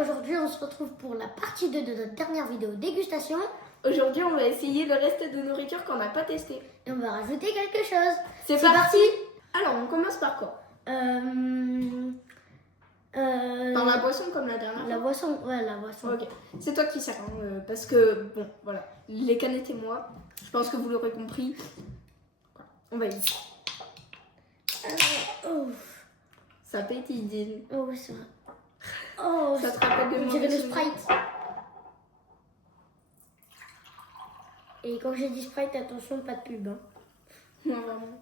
aujourd'hui on se retrouve pour la partie 2 de notre dernière vidéo dégustation. Aujourd'hui, on va essayer le reste de nourriture qu'on n'a pas testé. Et on va rajouter quelque chose. C'est parti. Alors, on commence par quoi? Dans Dans la boisson comme la dernière fois. La boisson, ouais, la boisson. Ok, c'est toi qui sers, hein, parce que, bon, voilà, les canettes et moi, je pense que vous l'aurez compris. On va y aller. Oh, Ça pétille, dis. oh oui, c'est vrai. Oh, Ça te rappelle de on mon dirait le souvenir. Sprite. Et quand j'ai dit Sprite, attention, pas de pub. Hein. Non, vraiment.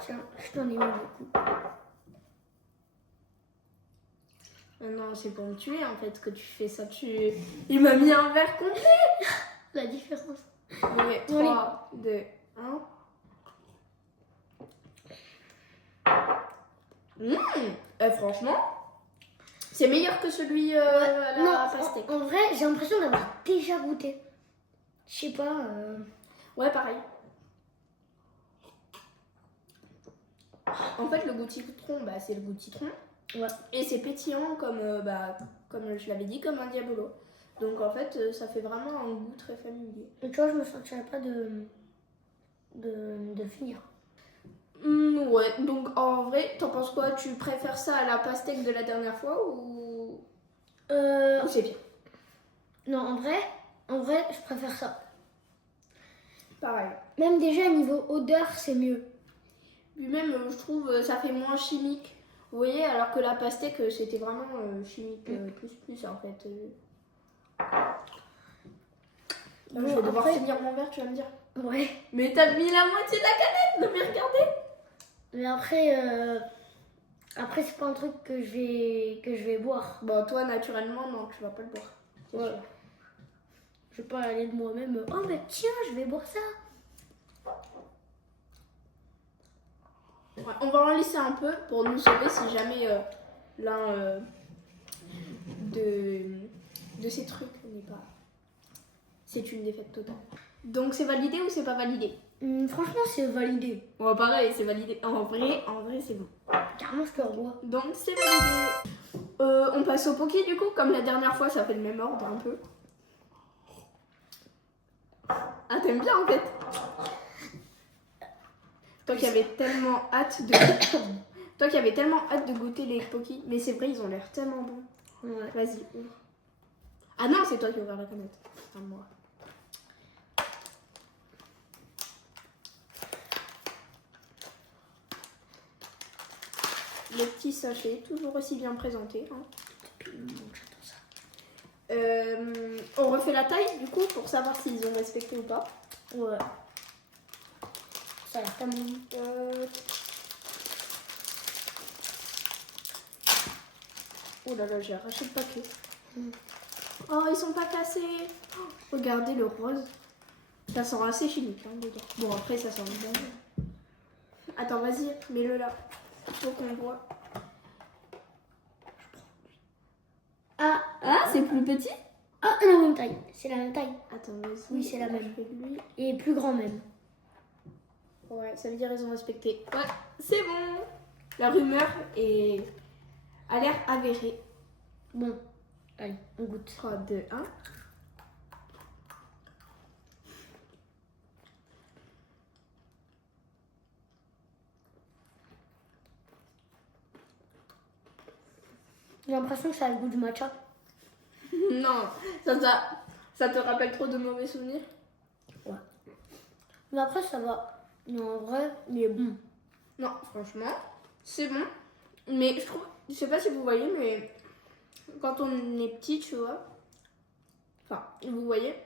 Tiens, je t'en ai mis beaucoup. Non, c'est pour me tuer en fait que tu fais ça. Il m'a mis un verre complet. La différence. Ouais, 3, 2, 1. Franchement, c'est meilleur que celui à la pastèque. En vrai, j'ai l'impression d'avoir déjà goûté. Je sais pas. Ouais, pareil. En fait, le goût citron, bah, c'est le goût de citron. Ouais. Et c'est pétillant comme, comme je l'avais dit, comme un Diabolo. Donc en fait, ça fait vraiment un goût très familier. Et tu vois, je me sentirais pas de finir. Ouais, donc en vrai, t'en penses quoi? Tu préfères ça à la pastèque de la dernière fois ou c'est bien? Non, en vrai, je préfère ça. Pareil. Même déjà, niveau odeur, c'est mieux. Puis même, je trouve, ça fait moins chimique. Vous voyez, alors que la pastèque, c'était vraiment chimique, plus en fait. Je vais devoir finir mon verre, tu vas me dire. Ouais. Mais t'as mis la moitié de la canette, ne me regarder. Mais après c'est pas un truc que je vais boire. Bon, toi, naturellement, non, tu vas pas le boire. C'est Ouais. sûr. Je vais pas aller de moi-même. Oh, mais tiens, je vais boire ça. Ouais, on va en laisser un peu pour nous sauver si jamais l'un de ces trucs n'est pas... C'est une défaite totale. Donc c'est validé ou c'est pas validé? Franchement, c'est validé. Ouais, pareil, c'est validé. En vrai, c'est bon. Carrément, je te revois. Donc c'est validé. On passe au poké du coup, comme la dernière fois, ça fait le même ordre un peu. Ah, t'aimes bien en fait? Toi qui avais tellement hâte de goûter les pokés, mais c'est vrai, ils ont l'air tellement bons. Ouais. Vas-y, ouvre. Ah non, c'est toi qui as ouvert la canette. Pas moi. Le petit sachet, toujours aussi bien présenté. Hein. On refait la taille du coup pour savoir s'ils ont respecté ou pas. Ouais. Ça a l'air tellement... Oh là là, j'ai arraché le paquet. Oh, ils sont pas cassés. Oh, regardez le rose. Ça sent assez chimique hein, dedans. Bon, après, ça sent bon. Attends, vas-y, mets-le là. Faut qu'on voit. Ah, c'est plus petit? ah, la même taille. C'est la même taille. Attends, vas-y. Oui, c'est la même. Je fais de lui. Et plus grand même. Ouais, ça veut dire ils ont respecté. Ouais, c'est bon. La rumeur a l'air avérée. Bon, allez, on goûte. 3, 2, 1. J'ai l'impression que ça a le goût du matcha. Non, ça te rappelle trop de mauvais souvenirs? Ouais. Mais après, ça va. Non, en vrai, il est bon. Non, franchement, c'est bon. Mais je trouve, je sais pas si vous voyez, mais quand on est petit, tu vois, enfin, vous voyez,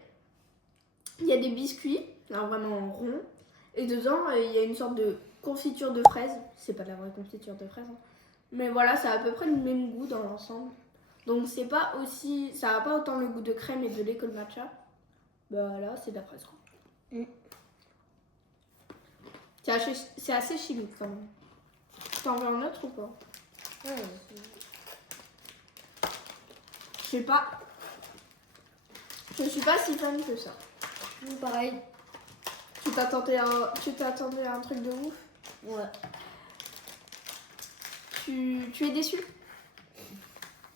il y a des biscuits, alors vraiment ronds, et dedans, il y a une sorte de confiture de fraises. C'est pas de la vraie confiture de fraises, hein. Mais voilà, ça a à peu près le même goût dans l'ensemble. Donc c'est pas aussi, ça a pas autant le goût de crème et de lait que le matcha. Bah là, c'est de la fraise, quoi. C'est assez chimique quand même. T'en veux un autre ou pas? Ouais. Je sais pas. Je suis pas si fan que ça. Pareil. Tu t'attendais à un truc de ouf? Ouais. Tu es déçu?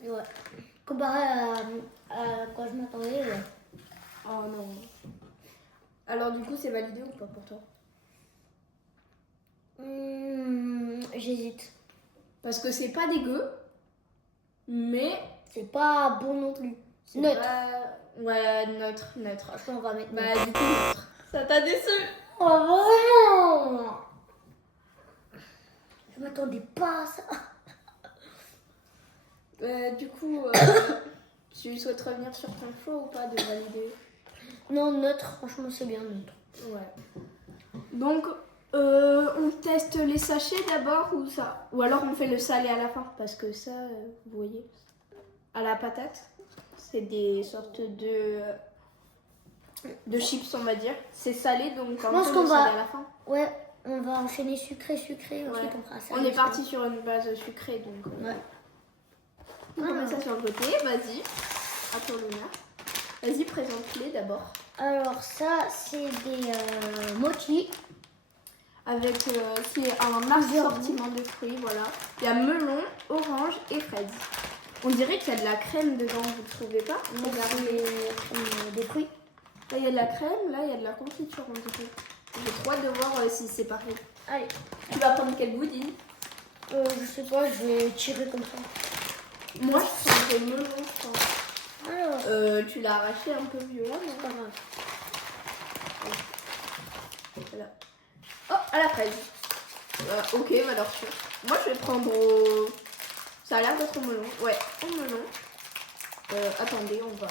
Ouais. Comparé à quoi je m'attendais, ouais. Oh non. Alors du coup, c'est validé ou pas pour toi? J'hésite. Parce que c'est pas dégueu, mais C'est pas bon non plus. c'est Neutre. pas... Ouais, neutre. Franchement, on va mettre Bah neutre. du coup, neutre. Ça t'a déçu? Oh, vraiment? Je m'attendais pas à ça. Du coup, tu souhaites revenir sur ton choix ou pas de valider? Non, neutre, franchement, c'est bien neutre. Ouais. Donc, on teste les sachets d'abord ou ça? Ou alors on fait le salé à la fin? Parce que ça, vous voyez, à la patate, c'est des sortes de chips, on va dire. C'est salé, donc Je on pense fait qu'on le va- salé à la fin. Ouais, on va enchaîner sucré aussi, Ouais. on fera ça. On est parti sur une base sucrée, donc Ouais. on met ça sur le côté. Vas-y, à toi l'honneur. Vas-y, présente-les d'abord. Alors ça, c'est des mochi. Avec c'est un assortiment de fruits, voilà. Il y a melon, orange et fraise. On dirait qu'il y a de la crème dedans, vous ne trouvez pas? Regardez. Des fruits. Là, il y a de la crème, là, il y a de la confiture, on dirait. J'ai trop hâte de voir si c'est pareil. Allez. Tu vas prendre quel goodie? Je sais pas, je vais tirer comme ça. Moi, je prendrais melon, je pense. Alors, Tu l'as arraché un peu violemment. c'est pas grave. Voilà. Oh, à la fraise. Ok, alors sûr. Moi, je vais prendre ça a l'air d'être au melon. Ouais, au melon. Attendez, on va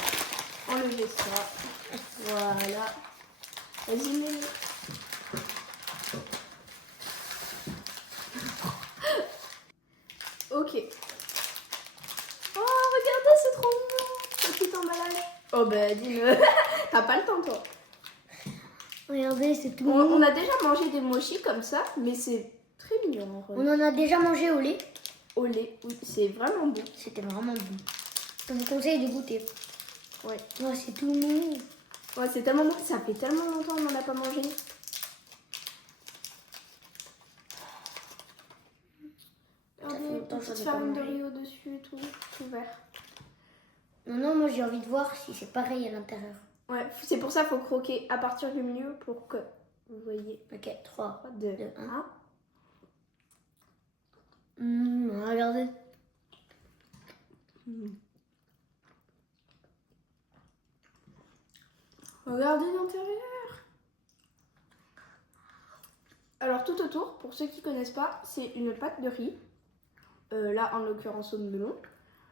enlever ça. Voilà. Vas-y, mets-le. Ok. Oh, regardez, c'est trop mignon. Petit emballage. Oh, bah, dis-le. T'as pas le temps, toi. Regardez, c'est tout On mignon. a déjà mangé des mochis comme ça, mais c'est très mignon en vrai. On en a déjà mangé au lait. Au lait, oui, c'est vraiment bon. C'était vraiment bon. Je vous conseille de goûter. Ouais. Ouais, c'est tout mignon. Ouais, c'est tellement bon, ça fait tellement longtemps qu'on n'en a pas mangé. Ça fait Regardez, longtemps que j'en petite ai pas farine de mangé. riz au-dessus et tout vert. Non, moi j'ai envie de voir si c'est pareil à l'intérieur. Ouais, c'est pour ça qu'il faut croquer à partir du milieu pour que vous voyez. Ok, 3, 2, 2, 1. Regardez. Regardez l'intérieur. Alors tout autour, pour ceux qui connaissent pas, c'est une pâte de riz. Là en l'occurrence au melon.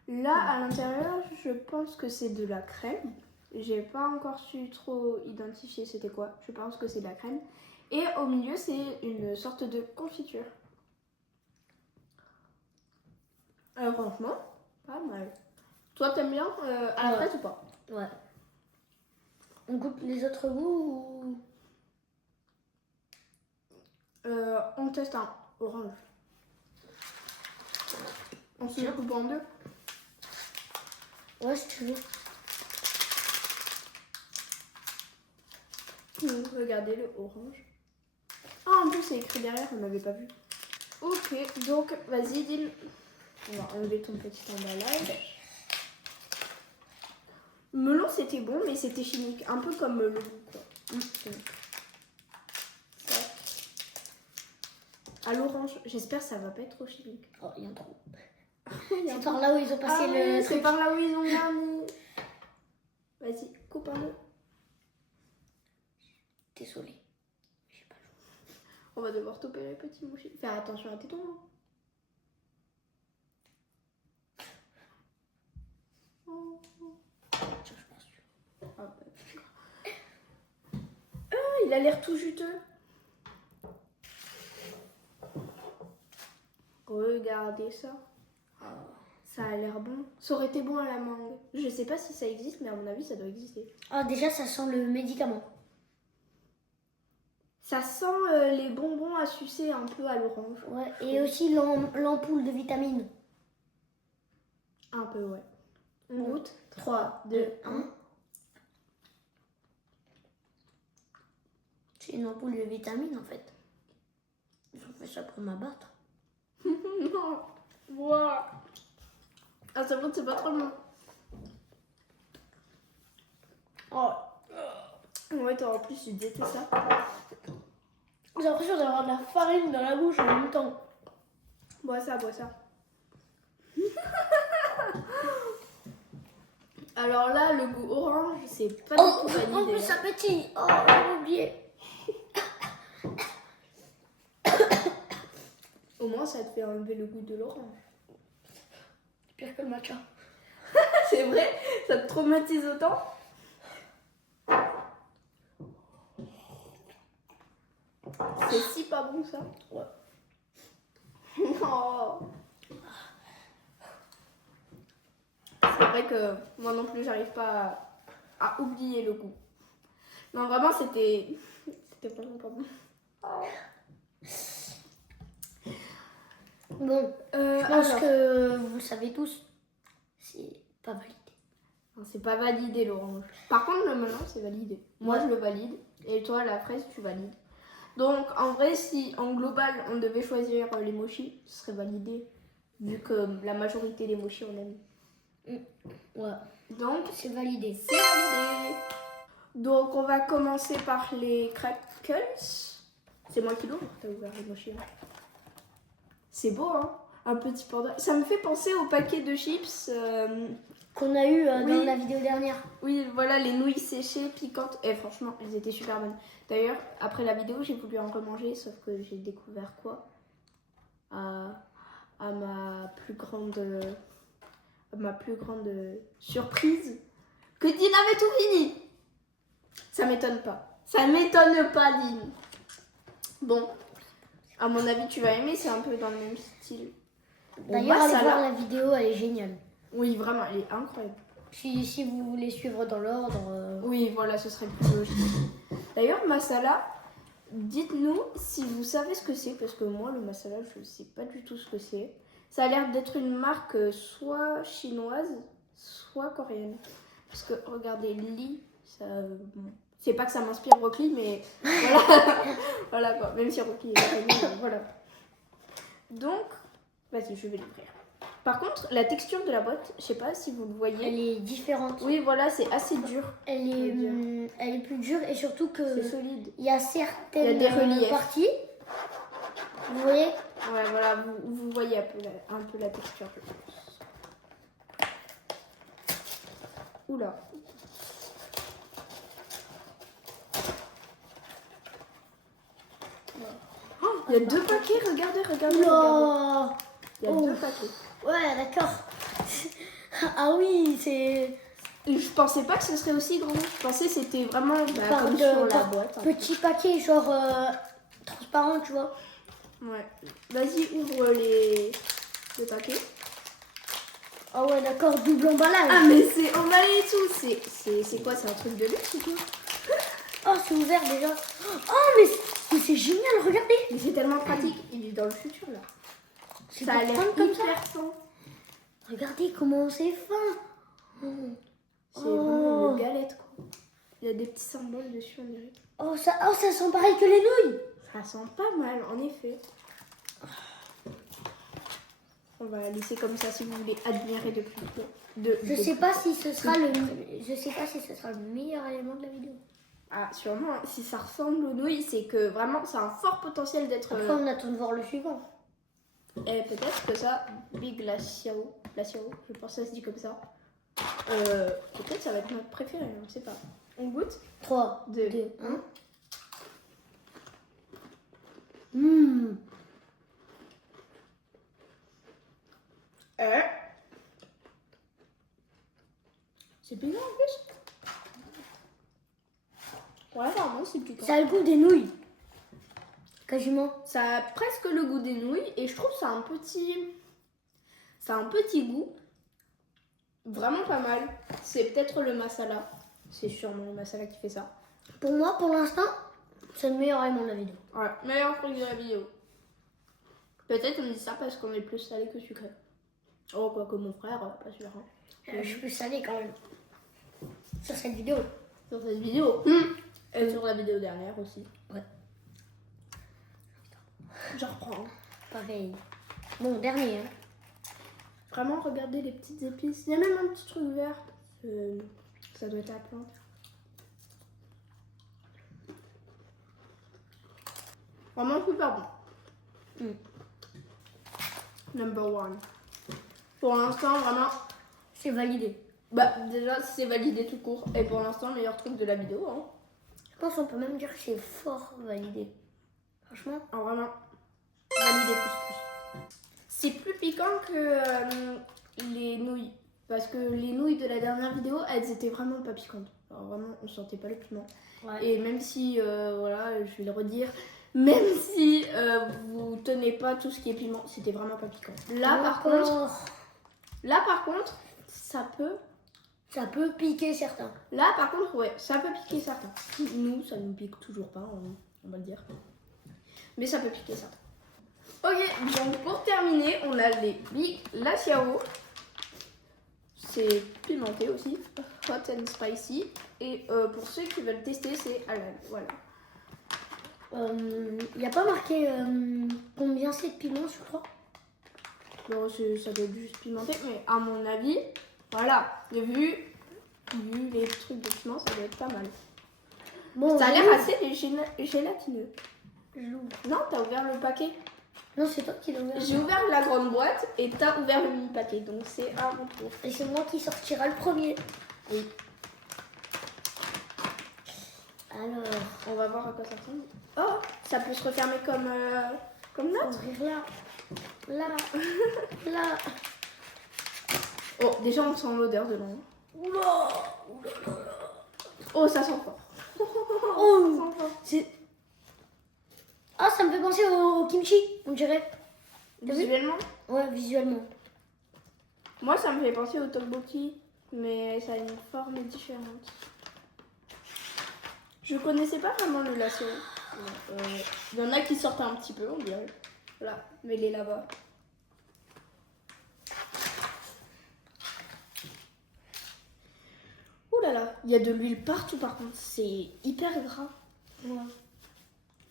Là à l'intérieur, je pense que c'est de la crème. J'ai pas encore su trop identifier c'était quoi. Je pense que c'est de la crème. Et au milieu, c'est une sorte de confiture. Alors franchement, pas mal. Toi, t'aimes bien à la fraise ou pas? Ouais. On goûte les autres goûts ou... On teste un orange. On se le coupe en deux. Ouais, si tu veux. Regardez le orange. Ah, en plus, c'est écrit derrière, on n'avait pas vu. Ok, donc, vas-y, dis. On va enlever ton petit emballage. Melon, c'était bon, mais c'était chimique. Un peu comme le goût, quoi. Tac. À l'orange, j'espère que ça va pas être trop chimique. Oh, il y a un trou. Il y a un C'est par là où ils ont passé le c'est truc. par là où ils ont garni. Vas-y, coupe un peu. Désolée. On va devoir t'opérer, petit mouchi. Faire attention à tes dents. Oh. Ah, bah. Il a l'air tout juteux. Regardez ça. Ça a l'air bon. Ça aurait été bon à la mangue. Je sais pas si ça existe, mais à mon avis, ça doit exister. Ah, déjà, ça sent le médicament. Ça sent les bonbons à sucer un peu à l'orange. Ouais, et aussi l'ampoule de vitamines. Un peu, ouais. On goûte. 3, 2, 1. C'est une ampoule de vitamines en fait. Ils ont fait ça pour m'abattre. Non. Wow. Ah, c'est bon, c'est pas trop bon. Oh, Ouais, toi en plus, tu détestes ça. j'ai l'impression d'avoir de la farine dans la bouche en même temps. Bois ça, bois ça. Alors là, le goût orange, c'est pas du tout En validé. plus, ça pétille. Oh, j'ai oublié. Au moins, ça te fait enlever le goût de l'orange. Pire que le matcha. C'est vrai? Ça te traumatise autant? C'est si pas bon ça? Ouais. Oh. C'est vrai que moi non plus, j'arrive pas à oublier le goût. Non, vraiment, c'était vraiment pas bon. Bon, je pense alors. que vous le savez tous. C'est pas validé. Non, c'est pas validé l'orange. Par contre, le melon, c'est validé. Moi, je le valide. Et toi, la fraise, tu valides. Donc, en vrai, si en global, on devait choisir les mochis, ce serait validé. Vu que la majorité des mochis, on aime. Ouais, Donc, c'est validé. c'est validé. Donc, on va commencer par les crackles. C'est moi qui l'ouvre. T'as ouvert les mochis. Hein. C'est beau, hein? Un petit panda. Ça me fait penser au paquet de chips. Qu'on a eu Oui. dans la vidéo dernière. Oui, voilà, les nouilles séchées, piquantes. Et franchement, elles étaient super bonnes. D'ailleurs, après la vidéo, j'ai voulu en remanger, sauf que j'ai découvert quoi à ma plus grande surprise, que Dean avait tout fini. Ça m'étonne pas. Ça m'étonne pas, Dean. Bon, à mon avis, tu vas aimer, c'est un peu dans le même style. D'ailleurs, Bon, allez masala. voir la vidéo, elle est géniale. Oui, vraiment, elle est incroyable. Si vous voulez suivre dans l'ordre. Oui, voilà, ce serait le plus logique. D'ailleurs, masala, dites-nous si vous savez ce que c'est, parce que moi, le masala, je ne sais pas du tout ce que c'est. Ça a l'air d'être une marque soit chinoise, soit coréenne. Parce que, regardez, Lee, ça... bon, c'est pas que ça m'inspire Rock Lee, mais voilà. Voilà quoi, même si Rock Lee est coréen, voilà. Donc, vas-y, je vais l'ouvrir. Par contre, la texture de la boîte, je sais pas si vous le voyez. Elle est différente. Oui, voilà, c'est assez dur. Elle est plus dure et surtout que C'est solide. il y a certaines Il y a des reliefs. parties. Vous voyez? Ouais, voilà, vous voyez un peu la texture, je pense. Oula. Oh, il y a deux paquets, regardez. Oula. Il y a Oh. deux paquets. Ouais, d'accord. Ah oui, c'est Et je pensais pas que ce serait aussi grand. Je pensais que c'était vraiment par comme de- sur la par boîte. hein. petit paquet, genre transparent, tu vois. Ouais. Vas-y, ouvre les paquets. Ah ouais, d'accord, double emballage. Ah, mais c'est emballé et tout. C'est quoi? C'est un truc de luxe ou quoi? Oh, c'est ouvert déjà. Oh, mais c'est génial, regardez. Mais c'est tellement pratique. Il vit dans le futur là. C'est Ça a pour l'air prendre comme ça. hyper fin. Regardez comment c'est fin. Oh. C'est vraiment une galette quoi. Il y a des petits symboles dessus on dirait. Oh, ça sent pareil que les nouilles. Ça sent pas mal en effet. On va laisser comme ça si vous voulez admirer de plus près. Je sais pas si ce sera le meilleur élément de la vidéo. Ah sûrement, si ça ressemble aux nouilles, c'est que vraiment ça a un fort potentiel d'être... Après, on attend de voir le suivant. Et peut-être que ça, Big Glaciao, je pense que ça se dit comme ça. Peut-être ça va être notre préféré, on ne sait pas. On goûte 3, 2, 2, 1. C'est piquant en plus. Ouais, vraiment c'est piquant. Ça a le goût des nouilles. Quasiment. Ça a presque le goût des nouilles et je trouve ça un petit goût. Vraiment pas mal. C'est peut-être le masala. C'est sûrement le masala qui fait ça. Pour moi, pour l'instant, c'est le meilleur élément de la vidéo. Ouais, meilleur fruit de la vidéo. Peut-être on dit ça parce qu'on est plus salé que sucré. Oh, quoi que mon frère, pas sûr. Hein. Je suis plus salée quand même. Sur cette vidéo. Sur cette vidéo. Et sur la vidéo dernière aussi. Ouais. Je reprends. Pareil. Bon, dernier. Hein. Vraiment, regardez les petites épices. Il y a même un petit truc vert. Ça doit être à la plante. Vraiment super bon. Number one. Pour l'instant, vraiment, C'est validé. bah déjà c'est validé tout court. Et pour l'instant, le meilleur truc de la vidéo. Hein. Je pense qu'on peut même dire que c'est fort validé. Franchement. Alors vraiment, validé plus. C'est plus piquant que les nouilles. Parce que les nouilles de la dernière vidéo, elles étaient vraiment pas piquantes. Alors vraiment, on sentait pas le piment. Ouais. Et même si, voilà, je vais le redire, même si vous tenez pas tout ce qui est piment, c'était vraiment pas piquant. Là par contre, ça peut piquer certains. Là, par contre, ouais, ça peut piquer certains. Nous, ça nous pique toujours pas, on va le dire. Mais ça peut piquer certains. Ok, donc pour terminer, on a les Big La Xiao. C'est pimenté aussi, hot and spicy. Et pour ceux qui veulent tester, c'est halal. Voilà. Il n'y a pas marqué combien c'est de piment, je crois. Bon, ça doit être juste pimenté, mais à mon avis, voilà, j'ai vu les trucs de piment, ça doit être pas mal. Bon, ça a l'air assez gélatineux. Je l'ouvre. Non, t'as ouvert le paquet. Non, c'est toi qui l'as ouvert. J'ai ouvert la grande boîte et t'as ouvert le mini paquet, donc c'est à mon tour. Et c'est moi qui sortira le premier. Oui. Alors, On va voir à quoi ça ressemble. Oh, ça peut se refermer comme l'autre. ouvrir là, là. Oh, déjà on sent l'odeur dedans. Oula. Oh, ça sent fort. Oh, Ça sent fort. c'est... Ah, ça me fait penser au kimchi, on dirait. T'as vu? Visuellement, Ouais, visuellement. moi ça me fait penser au tteokbokki, mais ça a une forme différente. Je connaissais pas vraiment le lasso. Il y en a qui sortent un petit peu, on dirait. Voilà, mais les là-bas. Ouh là là, il y a de l'huile partout par contre, c'est hyper gras. Ouais.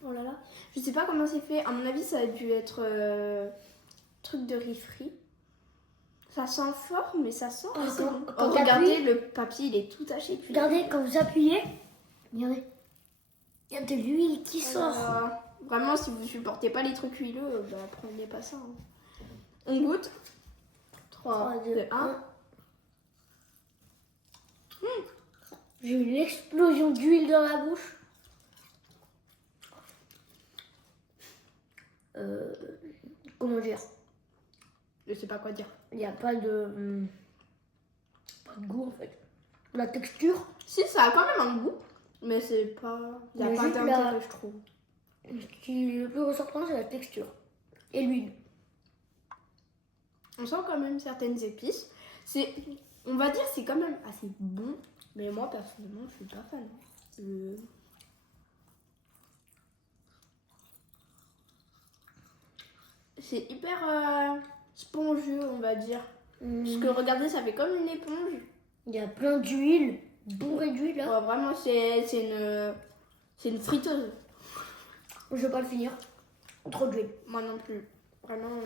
Oh là là, je sais pas comment c'est fait. À mon avis, ça a dû être truc de riz frit. Ça sent fort, mais ça sent. Oh, assez bon. quand Regardez, t'appuies- le papier, il est tout taché. Puis... Regardez, quand vous appuyez, regardez. Il y a de l'huile qui sort. Vraiment, si vous supportez pas les trucs huileux, bah, prenez pas ça. Hein. On goûte. 3, 2, 1. J'ai eu l'explosion d'huile dans la bouche. Comment dire? Je sais pas quoi dire. Il n'y a pas de goût en fait. La texture, Si, ça a quand même un goût, mais c'est pas. Il n'y a Mais pas juste d'intérêt, je trouve. ce qui est le plus ressortant, c'est la texture. Et l'huile. On sent quand même certaines épices. On va dire c'est quand même assez bon, mais moi personnellement je suis pas fan. C'est hyper spongieux, on va dire. Parce que regardez, ça fait comme une éponge. Il y a plein d'huile, bourré d'huile là. Ouais, vraiment, c'est une friteuse. Je vais pas le finir. Trop d'huile. Moi non plus. Vraiment,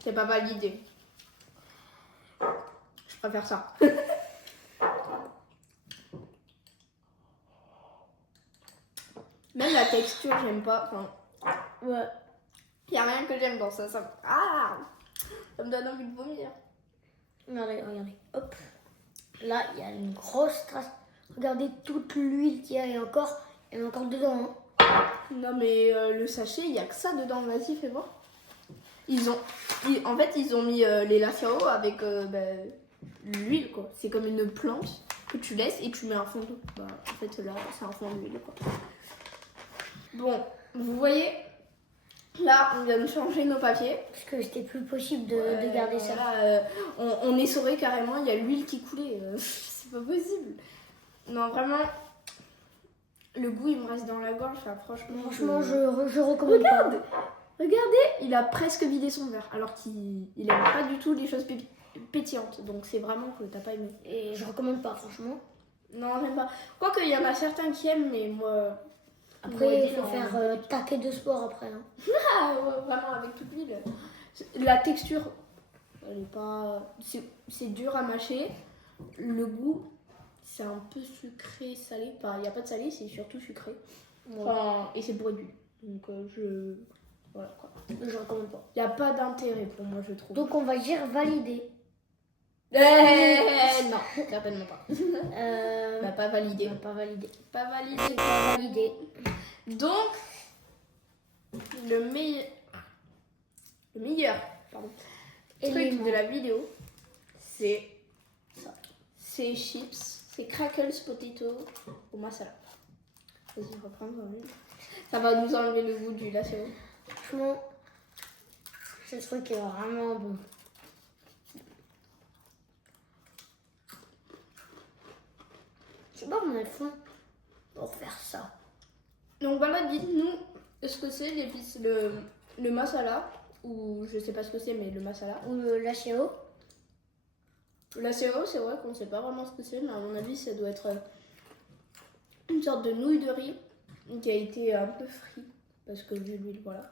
c'est pas validé. Je préfère ça. Même la texture, j'aime pas. Enfin, Ouais. y a rien que j'aime dans ça. Ça me donne envie de vomir. Regardez, regardez. Hop. Là, il y a une grosse trace. Regardez toute l'huile qu'il y a et encore, il y en a encore dedans. Hein. Non mais le sachet, il y a que ça dedans. Vas-y, fais voir. En fait, ils ont mis les lafyao avec l'huile quoi. C'est comme une plante que tu laisses et tu mets un fond d'eau. Bah, en fait, là, c'est un fond d'huile quoi. Bon, vous voyez, là, on vient de changer nos papiers. Parce que c'était plus possible de garder ça. Là, on est sauvé carrément. Il y a l'huile qui coulait. C'est pas possible. Non, vraiment. Le goût, il me reste dans la gorge. Enfin, Franchement, je recommande pas. Regardez, il a presque vidé son verre. Alors qu'il aime pas du tout les choses pétillantes. Donc c'est vraiment que t'as pas aimé. Et je recommande pas, franchement. Non, j'aime pas. Quoique, il y en a certains qui aiment, mais moi... Après, il faut faire taquet de sport après. Hein. Ah, ouais, vraiment, avec toute l'huile. La texture, elle est pas... C'est dur à mâcher. Le goût, c'est un peu sucré, salé. Enfin, il n'y a pas de salé, c'est surtout sucré. Enfin, et c'est bourré d'huile. Donc voilà quoi. Je recommande pas. Il n'y a pas d'intérêt pour moi, je trouve. Donc on va dire valider. Non, certainement pas. On n'a pas validé. On n'a pas validé. Pas validé. C'est pas validé. Donc, le meilleur pardon, truc de la vidéo, c'est ça. C'est chips, c'est crackles potato au masala. Vas-y, reprends. Ça va nous enlever le goût du lacéo. Franchement, ce truc est vraiment bon. Je sais pas comment ils font pour faire ça. Donc voilà, dites-nous ce que c'est l'épice, le masala, ou je sais pas ce que c'est, mais le masala. Ou le lachéo. La CRO, c'est vrai qu'on sait pas vraiment ce que c'est, mais à mon avis, ça doit être une sorte de nouille de riz qui a été un peu frit, parce que vu l'huile, voilà.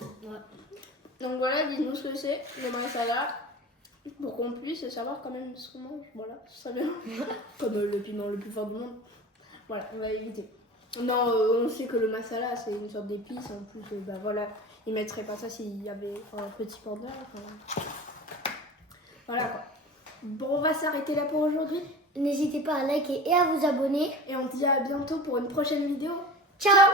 Ouais. Donc voilà, dites-nous ce que c'est, le masala, pour qu'on puisse savoir quand même ce qu'on mange, voilà, ce serait bien. Comme le piment le plus fort du monde. Voilà, on va éviter. Non, on sait que le masala, c'est une sorte d'épice, en plus, bah voilà, ils mettraient pas ça s'il y avait un petit panda, enfin... Voilà quoi. Bon, on va s'arrêter là pour aujourd'hui. N'hésitez pas à liker et à vous abonner. Et on se dit à bientôt pour une prochaine vidéo. Ciao!